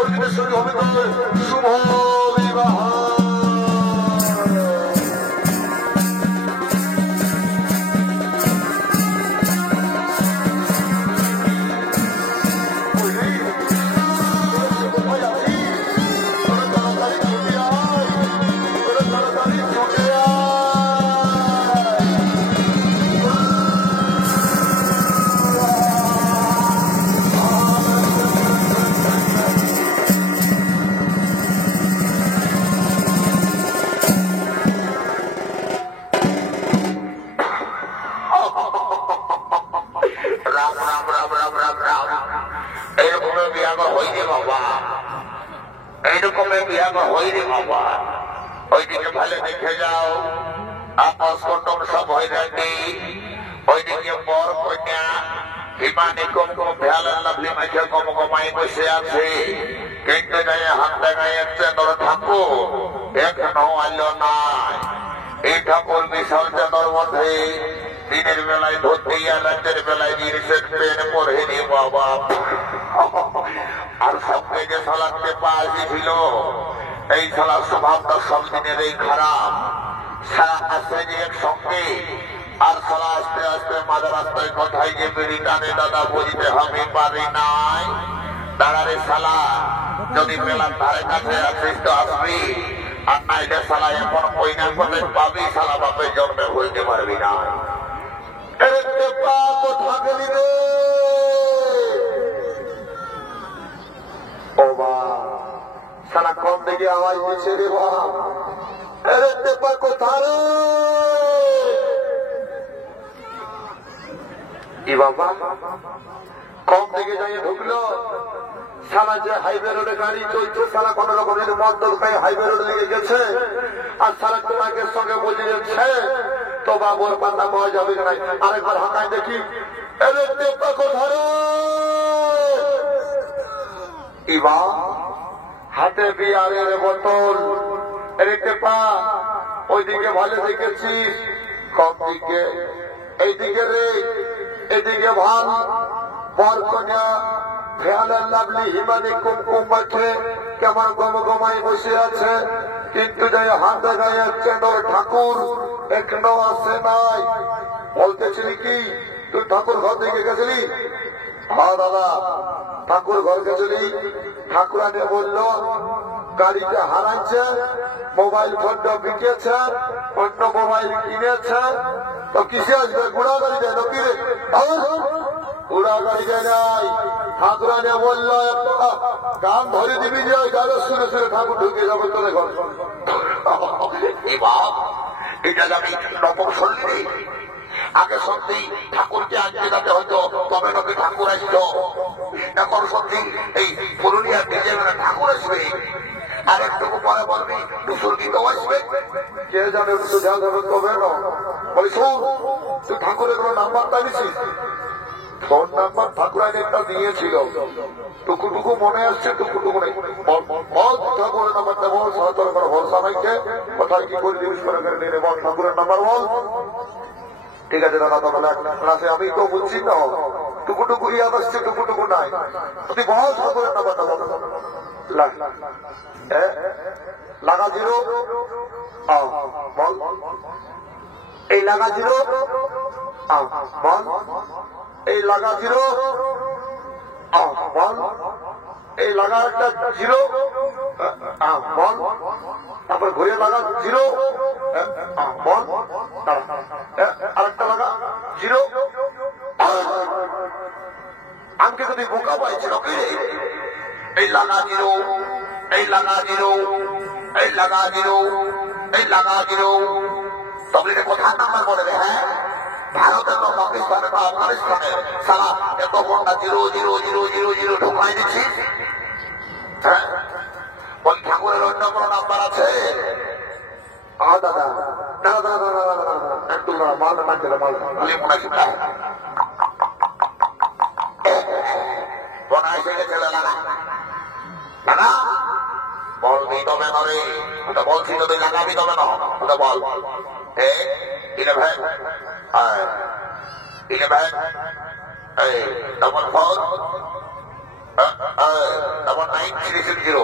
অর্জুনের সঙ্গে হবে তোর শুভ বিবাহ। ওইদিকে ভালো দেখে যাও, আপস কুটুম সব হয়ে যায়নি। ওইদিকে বর কন্যা হিমানি কুমকুম ভেলা লাভলি মাঝে কমকমাই বসে আছে, কিন্তু গায়ে হাত দেখায় চাদর ঠাকুর এখনো আলো নাই। এই ঠাকুর বিশাল চাদর মধ্যে দিনের বেলায় ধরতে আর রাতের বেলায় জিনিসের পেন পড়েনি বাবা। আর সবকে যে সালাতে পাশে ছিল, এই সালার স্বভাবটা সব দিনের এই খারাপ। সারা আসবে যে একসঙ্গে, আর সালা আস্তে আস্তে মাঝে রাস্তায় কোথায় যে বেরি টানে দাদা বুঝতে আমি পারি নাই। দাঁড়ারে সালা, যদি মেলার ধারে কাছে আসিস তো আসবি, আর নাইলে সালা এখন কইনা করে পাবি, সালা বাপে জন্মে বলতে পারবি না। কোথা গেলি রে ও বা, সারা কম দিকে আওয়াজ দিচ্ছে রে বা। কোথা রে ই বাবা, কম দিকে যাই ঢুকলো। সারা যে হাইওয়ে রোডে গাড়ি চলছে, সারা কোন রকম মদ্দল খাই হাইওয়ে রোডে লেগে গেছে, আর সারা তোমাকে সঙ্গে বলে যাচ্ছে তো বাবুর পাতা পাওয়া যাবে না। আরেকবার হাঁটায় দেখি, কোথা রে ইবা, হাতে বিয়ারের বোতল। রেখে পা ওইদিকে ভালো দেখেছিস, কম দিকে এইদিকে রে, এদিকে ভাল বর কন্যা ভেয়ালের লাভলি হিমানি কুমকুম মাঠে কেমন গমগমাই বসে আছে, কিন্তু যাই হাতে গায়ে চাদর ঠাকুর এখনো আসে নাই। বলতেছিলি কি তুই ঠাকুর ঘর দিকে গেছিলি? হ্যাঁ দাদা, ঠাকুর ঘর গেছিলি। ঠাকুরানে বলল গাড়িটা হারাচ্ছে, মোবাইল ফোনটা বিকেছে, অন্য মোবাইল কিনেছে, তো কিসে আসবে? ঘোড়া গাড়ি দেয় নাকি রে? ঘোড়া গাড়ি দেয় নাই। ঠাকুরানে বলল গান ধরে দিবি যে গাড়ি শুনে শুনে ঠাকুর ঢুকে যাবে তোদের ঘরে। এটা আমি নকম শুনলি, আগে সত্যি ঠাকুরকে আজকে যাতে হয়তো তবে তবে ঠাকুর আসতো, এখন সত্যি এই পুরুলিয়ার নিজে ঠাকুর আসবে, আর একটু পরে বলবি টুসুর গীতও আসবে। কে জানে একটু ধ্যান দেবে তবে না। বলি শোন, তুই ঠাকুরের কোনো নাম্বারটা নিছিস? ফোন নাম্বার ঠাকুর আইনে একটা দিয়েছিল, টুকুটুকু মনে আসছে, টুকুটুকু নেই। বল ঠাকুরের নাম্বারটা বল, সরকার কোনো ভরসা নাইকে, কোথায় কি করে ইউজ করে নিয়ে বল ঠাকুরের নাম্বার বল। ঠিক আছে দাদা, তাহলে আমি তো বুঝছি না, টুকুটুকু ইয়াদ আসছে, টুকুটুকু নাই। তুই বল ঠাকুরের নাম্বারটা বল। লাগা জিরো বল, এই লাগা জিরো বল, এই লাগা জিরো বল, এই লাগা একটা জিরো বল, তারপর ঘুরে লাগা জিরো বল, আরেকটা লাগা জিরো। আমাকে যদি বোকা পাইছিল কি? এই লাগা জিরো, এই লাগা জিরো, এই লাগা জিরো, এই লাগা জিরো। তবে কোথায় নাম্বার বলে রে? হ্যাঁ, ভারতের বা পাকিস্তানে বা আফগানিস্তানে সারা এত ঘন্টা zero zero zero zero zero ঢুকাই দিচ্ছি। হ্যাঁ, ওই ঠাকুরের অন্য কোনো নাম্বার আছে? দাদা দাদা একটু মাল মানছে মাল মনে আছে মনে এসে গেছে দাদা। দাদা বলবি তবে নরে, ওটা বলছি তো তুই লাগাবি তবে না, ওটা বল। 11 11 4 Number 9360.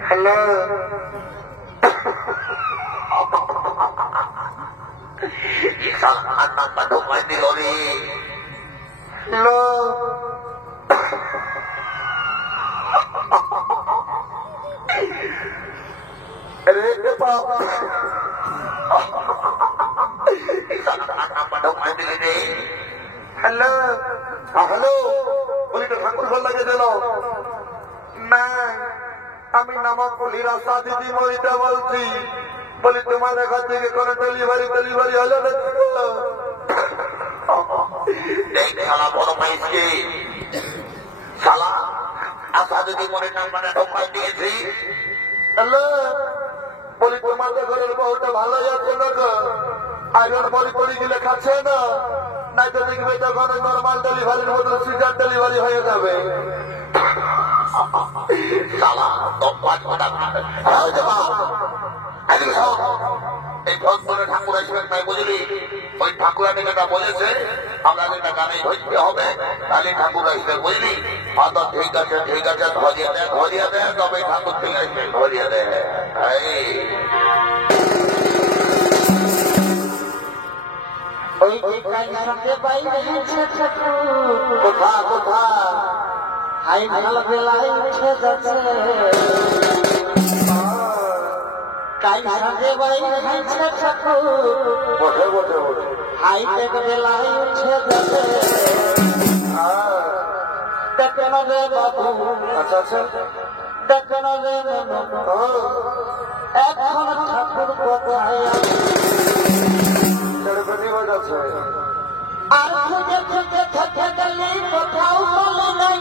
Hello. Isang anak patungan ni Loli. Hello. Hello hello বলি তো ঠাকুর ঘর লাগে দিল না আমি নামাকুল রাস্তা দিদি মরিতে বলছি বলি তোমার এখান থেকে কোন ডেলিভারি হলো না বড় মাইসকে শালা আশা দিদি মরির নাম্বারে ঢোকাই দিয়েছি হ্যালো বলি তোমাদের ঘরের বহুটা ভালোই আছে না আইরন বলি করে গেলে খাচ্ছে না নাই তো দেখবে যখন নর্মাল ডেলিভারির মতো সিজার ডেলিভারি হয়ে যাবে এই ভক্তরে ঠাকুর আসবেন তাই বুঝলি ওই ঠাকুরানি যেটা বলেছে আমরা যেটা গানে ধরতে হবে তাহলে ঠাকুর আসবে বুঝলি অত ঠিক আছে ধরিয়ে দেয় তবে ঠাকুর ঠিক আসবে ধরিয়ে দেয় কোথা কোথা হাই ভালো বেলায় উঠে যাচ্ছে কাই সাথে বাই হাইছে ঠাকুর বসে বসে বসে হাই পেক বেলায় উঠে যাচ্ছে দেখেন রে বাবু আচ্ছা আচ্ছা দেখেন রে এখন ঠাকুর কোথায় বাজাচ্ছে আর খুঁজে খুঁজে থেকে গেলে কোথাও বলে নাই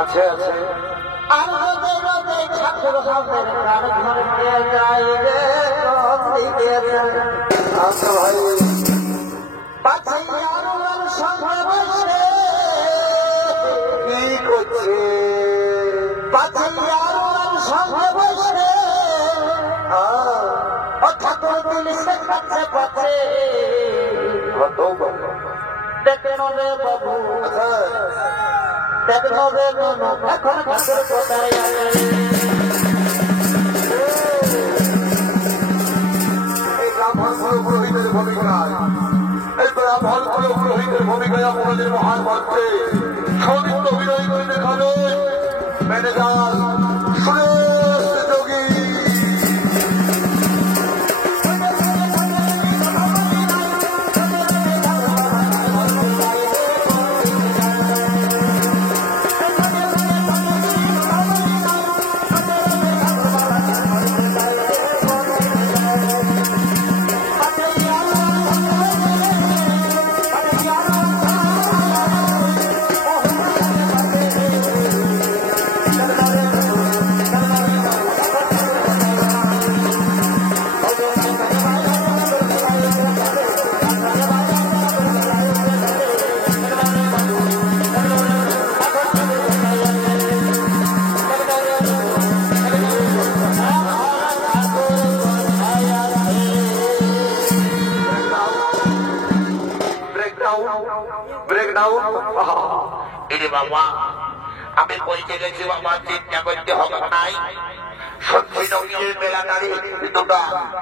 আছে আছে আর রোদে রোদে ঠাকুর হাতের কার ঘর নিয়ে যায় রে আচ্ছা ভাই পাছাই আর সঙ্গে বসে কি করছে পাছাই আর সঙ্গে বসে ও ঠাকুর দিল শেখাচ্ছে পাচ্ছে দেখেন রে বাবু দেখেন রে মনু এখন ঠাকুর কোথায় এই ব্রাহ্মণ পুরোহিতের ভূমিকায় আপনাদের মহান মঞ্চে সৌদিত্য অভিনয় করে দেখাবে ম্যানেজার সুরেশ যোগী আমি বলতে গেছি বাবা চিন্তা করতে হবে নাই সত্যি নবীর মেলা দাঁড়িয়ে দুটো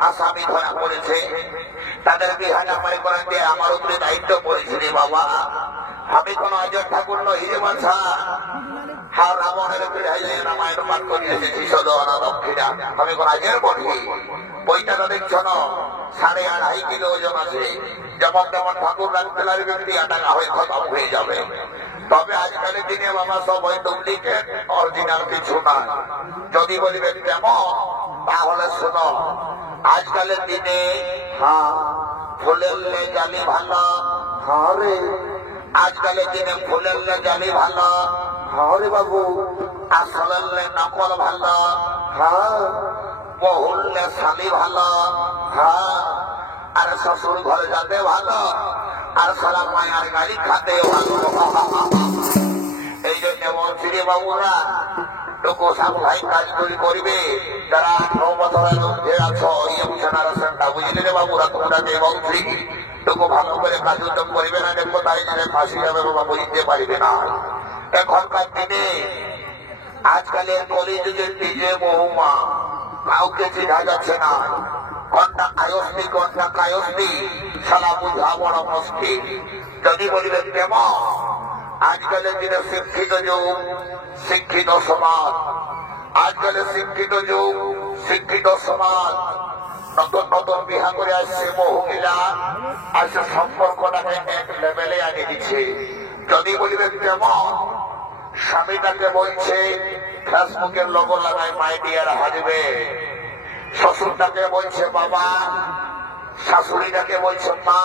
আসামি ধরা পড়েছে তাদের বিহাটামারি করাতে আমার উপরে দায়িত্ব পড়েছিল বাবা আমি কোন অজয় ঠাকুর নই রে বাছা হাও রাবণের রামায়ণ পাঠ করে এসেছি সদনা দক্ষিণা আমি কোন আজের বলি বইটাটা দেখছ না 2.5 কিলো ওজন আছে যেমন তেমন ঠাকুর রাখতে লাগবে টাকা হয়ে খতম হয়ে যাবে তবে আজকালের দিনে বাবা সব ওই ডুপ্লিকেট অরিজিনাল কিছু না যদি বলবেন কেমন তাহলে শোনো আজকালের দিনে ফুলের জালি ভালো রে আজকালের দিনে ফুলের জালি ভালো রে বাবু আসলের নকল ভালো বহুলে শালি ভালো আর শ্বশুর ঘরে যাতে ভালো আর সারা মায়ার গাড়ি খাতে ভালো এই জন্য বলছি রে বাবুরা টুকু সাবু ভাই কাজগুলি করবে যারা 8 বছরের মধ্যে আছো জেনারেশনটা বুঝলি রে বাবুরা তোমরা যে বংশী টুকু ভালো করে কাজ উদ্যোগ করবে না দেখবো তাই জন্য ফাঁসি যাবে বাবা বুঝতে পারবে না। এখনকার দিনে আজকালের কলিযুগের ডিজে বহুমা কাউকে চেনা যাচ্ছে না। ঘন্টা কায়স্তি ঘন্টা কায়স্তি সালা বুঝা বড় মুশকিল। যদি বলিবে কেমন আজকালের দিনে শিক্ষিত যুগ শিক্ষিত সমাজ, আজকালের শিক্ষিত যুগ শিক্ষিত সমাজ নতুন নতুন বিহা করে আসছে মহিলা আসে সম্পর্কটাকে এক লেভেলে আনিয়ে দিচ্ছে। যদি বলিবে কেমন স্বামীটাকে বলছে ফেসবুকের লোগো লাগায় মাই ডিয়ার হাজবে, শ্বশুরটাকে বলছে বাবা, শাশুড়িটাকে বলছে মা,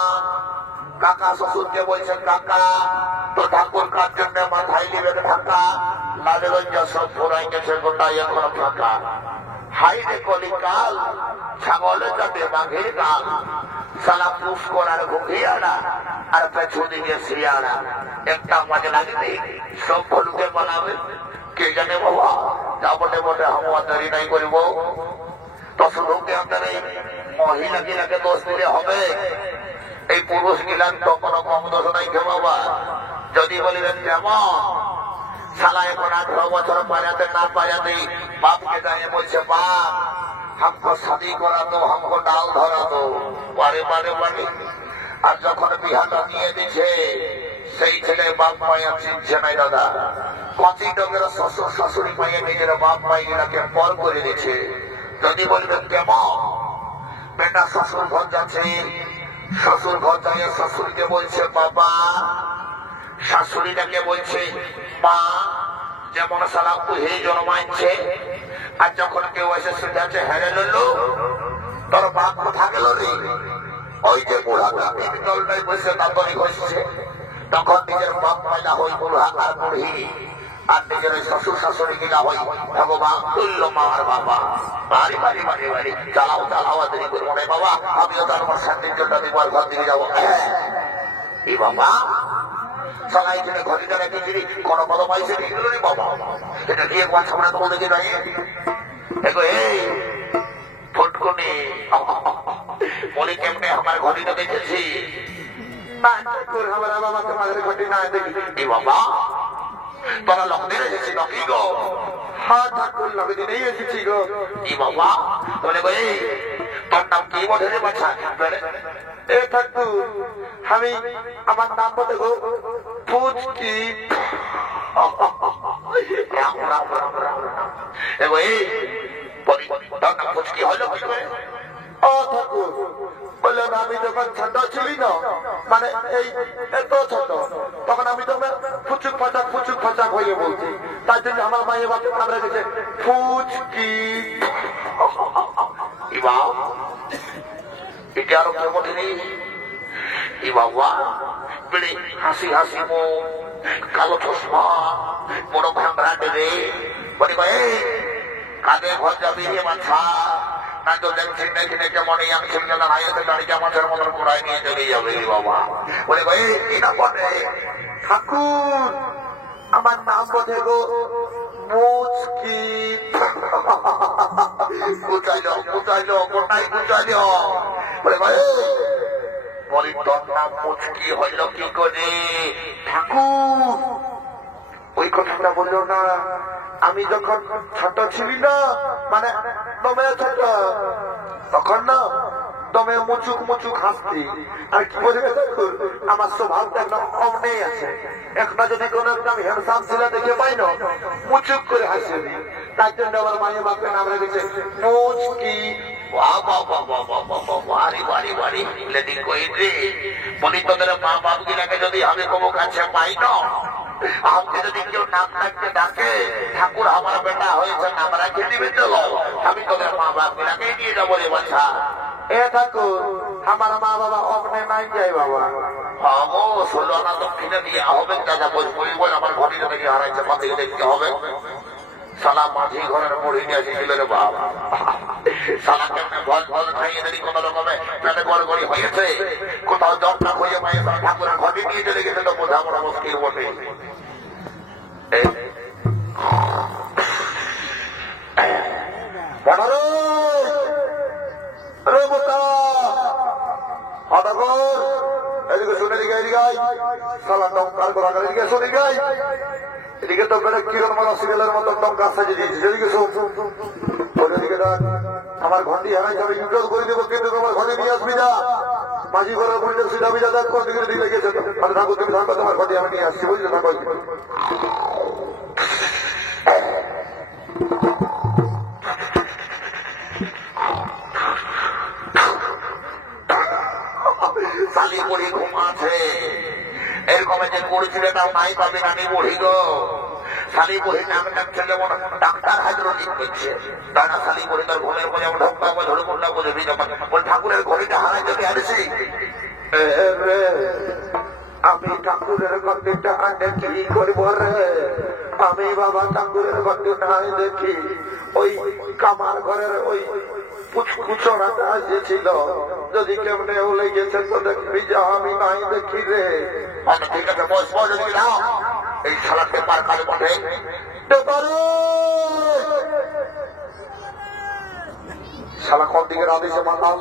কাকা শ্বশুরকে বলছে কাকা, তো ঠাকুর কার জন্য মাথায় নিবে থাকা লাজে লজ্জা সব ফুরাই গেছে গোটাই এখন ফাঁকা। হাই রে কলিকাল ছাগলে যাবে বাঘের গাল, সালা পুষ করার ঘুঘিয়ারা আর পেছু দিকে শিয়ারা একটা মাঝে লাগবে সব ফলুকে বানাবে কে জানে বাবা। যা বটে বটে হামাদারি নাই করিব তো শুধু কি আপনার এই মহিলা গিলাকে দোষ দিলে হবে? এই পুরুষ গিলান তো কোনো কম দোষ নাই কে বাবা। যদি বলিবেন কেমন সালা এখন 18 বছর পাজাতে না পাজাতে বাপকে দাঁড়িয়ে বলছে বাপ हमको शादी करा दो, हमको डाल धरा दो, বারে বারে বারে। আর যখন বিহাটা নিয়ে দিচ্ছে সেই ছেলে বাপ মায়া চিনছে নাই দাদা। কচি ডগের শ্বশুর শাশুড়ি মাইয়া নিজের বাপ মাইয়াকে পর করে দিচ্ছে। যদি বলবেন কেমন বেটা শ্বশুর ঘর যাচ্ছে, শ্বশুর ঘর যাইয়ে শ্বশুরকে বলছে বাবা, শাশুড়িটাকে বলছে মা, যেমন সালা পুহে জন্মাইছে। আর যখন কেউ এসে শুধাচ্ছে হেরে লইল তোর বাপ কোথা গেল রে, ওই যে বুড়াটা দলটাই বসে তাড়াতাড়ি হচ্ছে, তখন নিজের বাপ মাইলা হই বুড়া আর বুড়ি, আর নিজের ওই শ্বশুর শাশুড়ি কিনা হই ভগবান তুল্য মার বাবা। বাড়ি বাড়ি বাড়ি বাড়ি চালাও চালাও দেরি করবো না বাবা, আমিও তার আমার শান্তির জন্য তোমার ঘর দিকে যাবো। এই বাবা সবাই জন্য ঘটিটা রেখে দিলি কোনো কোনো পাইছে দিল রে বাবা, এটা দিয়ে একবার সামনে তো দেখে দাঁড়িয়ে দেখো এই ফুটকুনি বলি কেমনে আমার ঘটিটা দেখেছি বাবা তোমাদের ঘটি না দেখি বাবা তোরা লকদিন এসেছি নাকি গো? হ্যাঁ ঠাকুর লকদিনেই এসেছি গো। ই বাবা বলে গো এই তোর নাম কি বলে রে বাচ্চা? এ ঠাকুর আমি আমার নাম বলে গো ফুচকি। এগো এই তোর নাম ফুচকি হলো কি করে? ও ঠাকুর বললেন আমি যখন ছোট ছিলি না, মানে এই এত ছোট, তখন আমি তোমার ফুচুক ফাচাক হয়ে বলছি, তাই জন্য আমার মায়ের বাপের নাম রেখেছে ফুচকি। এটা আরো কেমন ই বাবা বেড়ে হাসি হাসি মুখ, কালো চশমা, বড় ভাঙা দেবে বলে ভাই কাঁধে ঘর যাবি রে মাথা না তো দেখছেন দেখি দেখে মনে আমি ছেলে হাইতে দাঁড়িয়ে মাছের মতন কোড়ায় নিয়ে চলে যাবে রে বাবা। বলে ভাই কি নাম বলে? ঠাকুর আমার নাম বলে গো মুচকি। গুচাইল গোটাই গুচাইল। বলে ভাই বলি তোর নাম মুচকি হইল কি করে? ঠাকুর ওই কথাটা বললো না, আমি যখন ছোট ছিলি না, মানে তুমি ছোট, তখন না তুমি মুচুক হাসতি। আর কি বলবে ঠাকুর আমার স্বভাবটা একদম অমনে আছে। এখন যদি কোন একদম হ্যান্ডসাম ছেলে দেখে পাই না মুচুক করে হাসবি, তার জন্য আমার মায়ের বাপের নাম রেখেছে মুচকি। বলি তোদের মা বাপ গিলাকে যদি আমি কোনো কাছে পাই না, আমাকে যদি কেউ নাম ডাকতে ডাকে ঠাকুর আমার বেটা হয়েছে নাম রাখে দিবে, চলো আমি তোদের মা বাপ গিলাকে নিয়ে যাবো রে বাচ্চা। এ ঠাকুর আমার মা বাবা অপনে নাই যাই বাবা। ষোলো না দক্ষিণে দিয়ে হবে দাদা বই বই আমার ঘটিটা দেখে হারাইছে মাথিকে দেখতে হবে। সালা মাঝি ঘরের মুড়ি নিয়ে এসেছিল রে বাবা। সালা কেমনে ভল খাইয়ে দিলি কোন রকমে পেটে গড়গড়ি হয়েছে, কোথাও জবটা খুঁজে পাই ঠাকুরের ঘটি নিয়ে চলে গেছে তো বোঝা বড় মুশকিল বটে। এদিকে শুনে দিকে এদিকে সালা টঙ্কার গোলাকার এদিকে শুনে গাই এদিকে তো বেড়ে কিরণ মালা সিরিয়ালের মতো টঙ্কা সাজিয়ে দিয়েছে সেদিকে শুন ওদিকে আমার ঘন্টি হারাই যাবে ইউজ করে দেবো কিন্তু তোমার ঘরে নিয়ে আসবি না মাঝি ঘরের বললে সিধা বিজা যাক কোন দিকে দিকে গেছে ঠাকুর তুমি থাকবে তোমার ঘন্টি আমি নিয়ে আসছি বুঝলে থাকো শালি পড়ে ঘুমাছে এরকম যে পড়েছিলেটাও নাই পাবে না আমি পড়ি গো শালি পড়ে নাম ডাকছে যেমন ডাক্তার হাইড্রোলিক করছে তাই না শালি পড়ে তার ঘুমের মধ্যে যেমন ঢোকা ধরে করলাম বুঝবি ওই ঠাকুরের ঘড়িটা হারাই যদি আনছি আমি ঠাকুরের ঘন্টিটা আনে কি করব রে আমি বাবা ঠাকুরের ঘন্টি নাই দেখি ওই কামার ঘরের ওই পুচকুচড়াটা যে ছিল যদি কেমনে উলে গেছে তো দেখবি যা আমি নাই দেখি রে ঠিক আছে বস যদি না এই শালাকে পার কালে বটে শালা কোন দিকে আদেশে মাতাল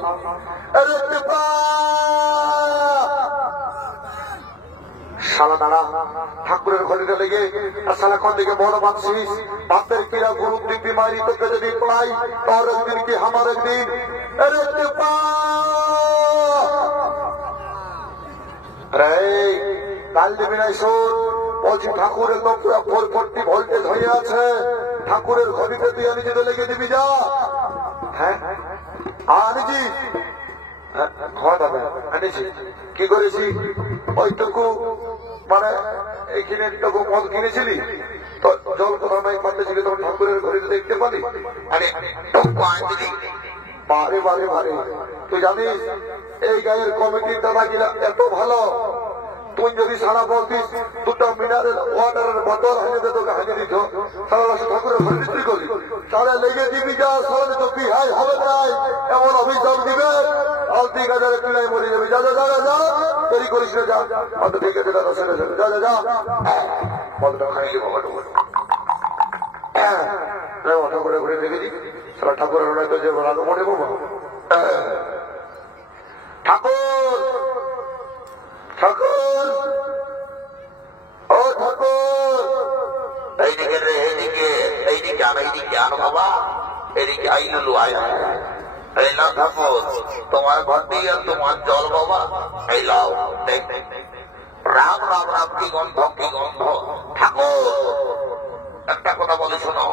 শালা দাঁড়া ঠাকুরের ঘড়িটা লেগে আর শালা কোন দিকে বড় বাঁধছিস বাপের কিরা গুরু দিব্যি মারি তোকে যদি পড়াই তোর একদিন কি আমার একদিন কাল দেবী নাই শোন বলছি ঠাকুর একদম পুরো 440 ভোল্টেজ হয়ে আছে ঠাকুরের ঘড়িতে তুই আমি যেতে লেগে দিবি যা হ্যাঁ আনিছি হ্যাঁ দাদা আনিছি কি করেছি ওইটুকু মানে এইখানে টুকু মদ কিনেছিলি তো জল কোথাও নাই পাতেছিলি তখন ঠাকুরের ঘড়িতে দেখতে পালি আরে বারে বারে বারে তুই জানিস এই গায়ের কমিটির দাদা কিনা এত ভালো তুই যদি সারা বলতিস দুটো মিনারেল ওয়াটারের বোতল হাজিয়ে তোকে হাজিয়ে দিত সারা ঠাকুরের ঘরে বিক্রি করলি তাহলে লেগে দিবি যা সারা তো বিহাই হবে নাই এমন অভিযোগ দিবে আলতি গাজারে পিলাই মরে যাবে যা যা যা যা তৈরি করিস না যা অত ঠিক আছে দাদা সেটা সেটা যা যা যা বলটা খাই দিব ঠাকুরের ঘরে দেখেছি সারা ঠাকুরের নয় তো যে রাগ মনে করবো ঠাকুর ঠাকুর ও ঠাকুর এইদিকে রে এইদিকে আন এইদিকে আনো বাবা এদিকে আইলু আয় এই নাও ঠাকুর তোমার ঘন্টি আর তোমার জল বাবা এই লাও দেখ রাম রাম রাম কি গন্ধ ঠাকুর একটা কথা বলে শোনো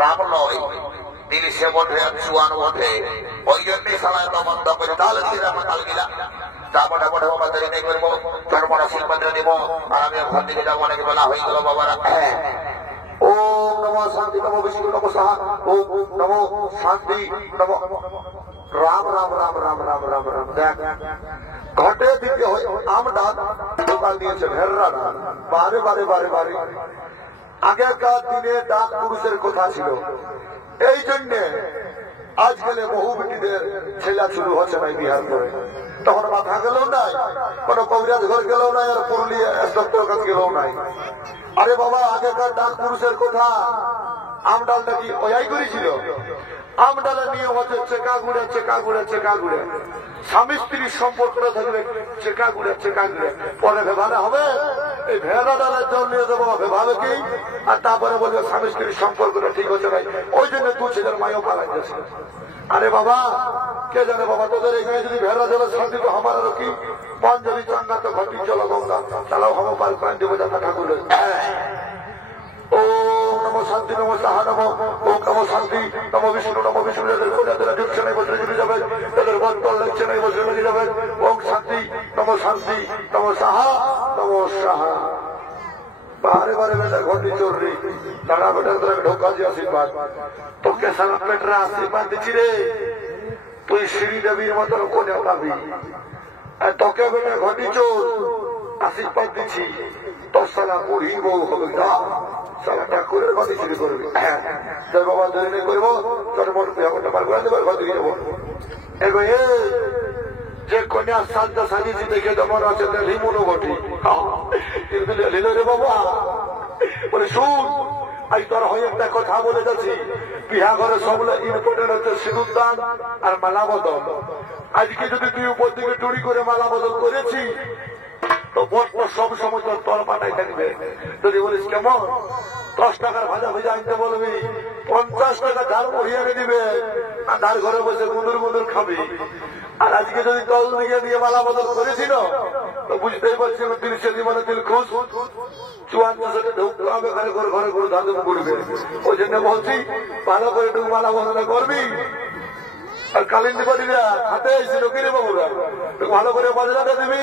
রাম নয় তিরিশে বটে আর 54 বটে ওই জন্যই সালায় তো বন্ধ করে তাহলে কাল গিলা তারপরে বাবা দেরি নেই করবো তারপর আশীর্বাদ দিব আর আমি ওখান থেকে যাবো অনেক বেলা হয়ে গেল বাবারা ওম নমো শান্তি নমো বিষ্ণু নমো সাহা ওম নমো শান্তি নমো রাম রাম রাম রাম রাম রাম রাম দেখ ঘটে দিতে হয় আমরা দোকান দিয়েছে ভেররা বারে বারে বারে বারে আগেকার দিনে ডাক পুরুষের কথা ছিল এই জন্যে আজকালে বহু বেটিদের ছেলা শুরু হচ্ছে না বিহার করে তখন মাথা গেলেও নাই কোন কবিরাজ ঘর গেলেও নাই আর পুরুলিয়া ডক্টর কাছে গেলেও নাই আরে বাবা আগেকার ডাক পুরুষের কথা আমডালটা কি ওয়াই করেছিল আমডালের নিয়ম হচ্ছে চেকা গুড়ে চেকা গুড়ে চেকা গুড়ে স্বামী স্ত্রীর সম্পর্কটা থাকবে চেকা গুড়ে পরে ভেবালে হবে এই ভেড়া ডালের জল নিয়ে দেবো ভেবাবে কি আর তারপরে বলবে স্বামী স্ত্রীর সম্পর্কটা ঠিক হচ্ছে না ওই জন্য 2 ছেলের মাইও পালাই যাচ্ছে আরে বাবা কে জানে বাবা তোদের এখানে যদি ভেড়া জলের শান্তি তো আমার কি মন যদি চাঙ্গা তো ঘটি চলো গঙ্গা চালাও হবো পার প্রাণ দেবো যাতা ঠাকুর ও নমো শান্তি নমো সাহা নমো ও নমো শান্তি নমো বিষ্ণু যাদের যারা ঢুকছে নাই বসে চলে যাবে তাদের বন্তল লাগছে নাই বসে লেগে যাবে ওম শান্তি নমো সাহা নমো সাহা বারে বারে বেটা ঘন্টি চোররি তারা বেটার তোরা ঢোকা দিয়ে আশীর্বাদ তোকে সারা পেটরা আশীর্বাদ দিচ্ছি রে তুই শ্রীদেবীর মতন কোনে পাবি তোকে বেটা ঘন্টি চোর আশীর্বাদ দিচ্ছি তোর সারা বুড়ি বউ হবে না সারা ঠাকুরের ঘন্টি চুরি করবি তোর বাবা ধরে নিয়ে করবো তোর মোট বিয়াটা পার করে দেবে ঘন্টি যাবো এবার যে কন্যা সাজটা সাজিয়েছি দেখে তো মনে হচ্ছে লিমুনো ঘটি কিন্তু লিল রে বাবা বলে শুন আজ তোর হয়ে একটা কথা বলে যাচ্ছি, বিহা ঘরে সবগুলো ইম্পর্টেন্ট হচ্ছে সিঁদুর দান আর মালা বদল। আজকে যদি তুই উপর দিকে টুরি করে মালা বদল করেছি তো বসবো সব সময় তোর তল পাটাই থাকবে। যদি বলিস কেমন 10 টাকার ভাজা ভেজা আনতে বলবি, 50 টাকা ধার মহিয়ারে দিবে আর ধার ঘরে বসে গুঁদুর গুঁদুর খাবি। আর আজকে যদি তল দিকে দিয়ে মালা বদল করেছিল তো বুঝতেই পারছি দিল সে জীবনে দিল খুশ 54 সালে ঢুকতে হবে ঘরে ঘরে ঘরে ঘরে ধান করবে। ওই জন্য বলছি ভালো করে ঢুক মালা বদল করবি। আর কালিন্দি বাড়িরা হাতে এসেছিল কিরে বাবুরা, ভালো করে বাজনাটা দিবি।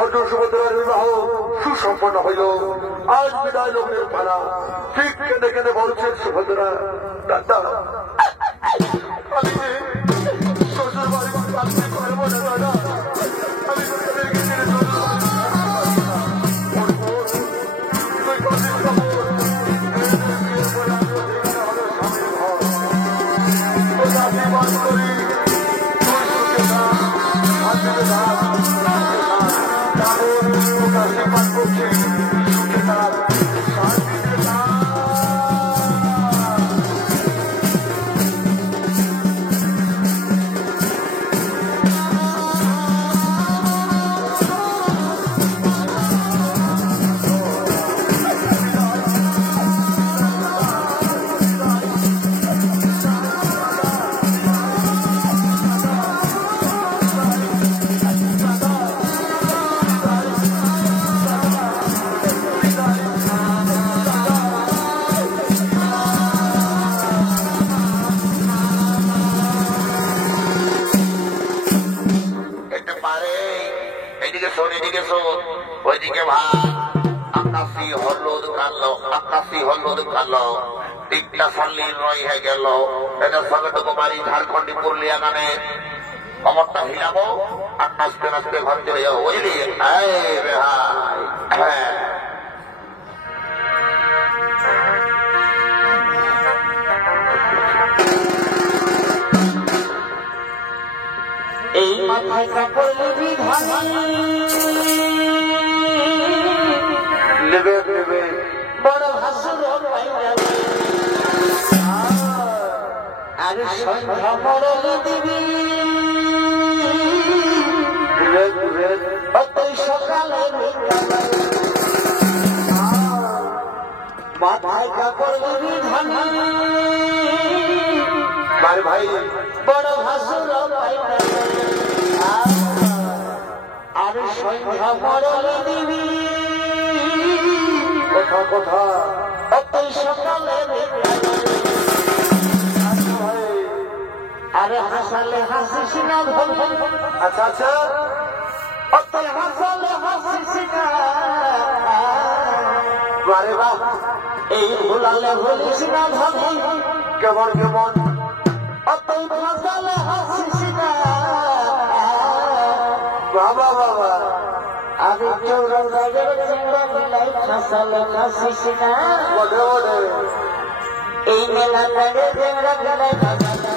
অর্জুন সুভদ্রার বিবাহ সুসম্পন্ন হইল। আজ বিদায় লগ্নের পালা। ঠিক কেঁদে কেঁদে বলছেন সুভদ্রা, দাদা আমি যে শ্বশুর বাড়ি থাকতে পারবো না দাদা, আমি আশীর্বাদ করি ওইদিকে ভাই আকাশি হলুদ কালো 3টা সাল্লি রয়ে গেল। এটা সঙ্গেটুকু বাড়ি ঝাড়খন্ডী পুরুলিয়া গানে খবরটা হিলাবো আর নাচতে নাচতে ঘর চলে যাবো বুঝলি। এই মাথায় কাপড় নেবে নেবে বড় ভাসুর আর সন্ধ্যা মরল দিবি অতই সকালে মাথায় কাপড় দিবি ভাই ভাই বড় ভাসুর আর সন্ধ্যা মরল দিবি কথা কথা অতই সকালে আরে হাসালে হাসিস না আচ্ছা আচ্ছা অতই হাসালে হাসিস না আরে বাহ এই ভুলালে ভুলিস না ভাবি কেমন কেমন অতই হাসালে হাসিস না বাবা বাবা আমি চৌরাগের চিংড়া মিলাই হাসালে হাসিস না বলে বলে এই মেলা লাগে চিংড়া মিলাই হাসালে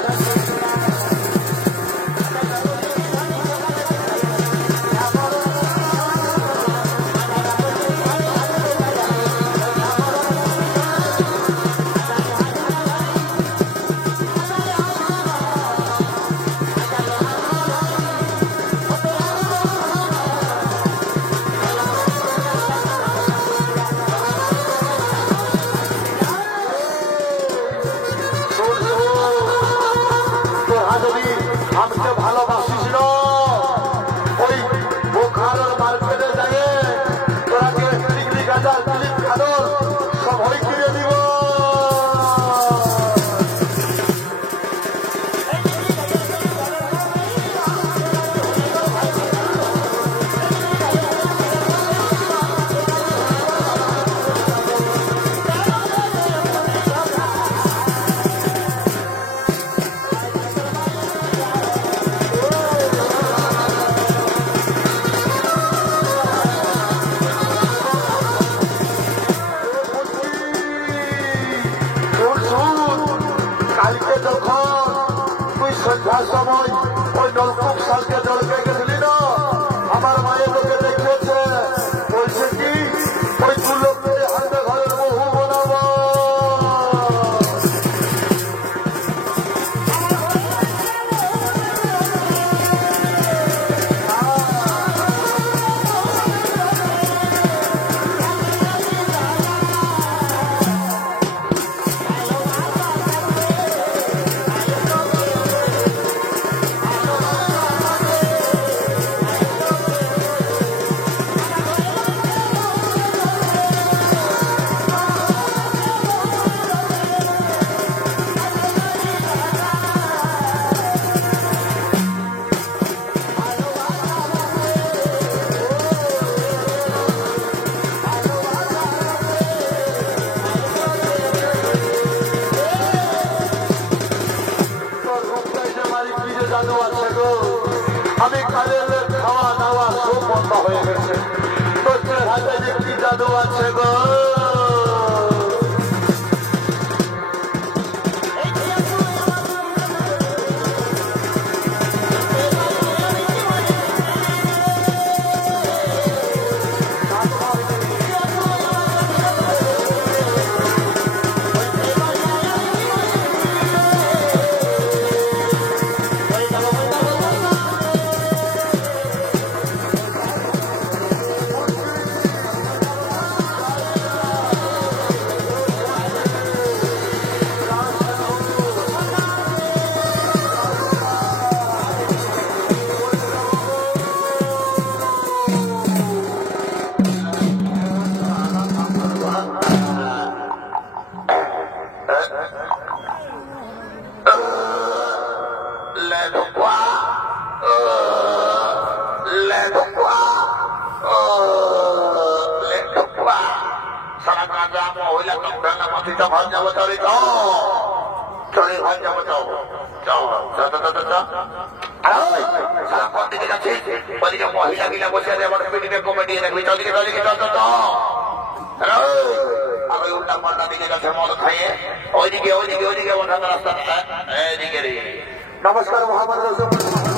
हमसे ভালোবাসিস না ওই বোখারের মার্কেটে যায় তোরাকে ডিগ্রি গাঁজা ক্লিপ খাদর সব হই কিনে দিব। সন্ধ্যার সময় ওই নলকূপ সালকে জল খেয়ে গেছিলি না, আমার মায়ের লোকে দেখিয়েছে, বলছে কি ওই তুলোকে হাতে ঘরের বহু বানাবো। আমি কালের খাওয়া দাওয়া সব বন্ধ হয়ে গেছে, তোর হাতে যে কি জাদু আছে গো। মহিলা বসে আছে আমার কমিটি আমি উল্টা পাল্টা দিকে গেছে মদ খাইয়ে ওইদিকে ওইদিকে ওইদিকে রাস্তা এইদিকে। নমস্কার মহামান্য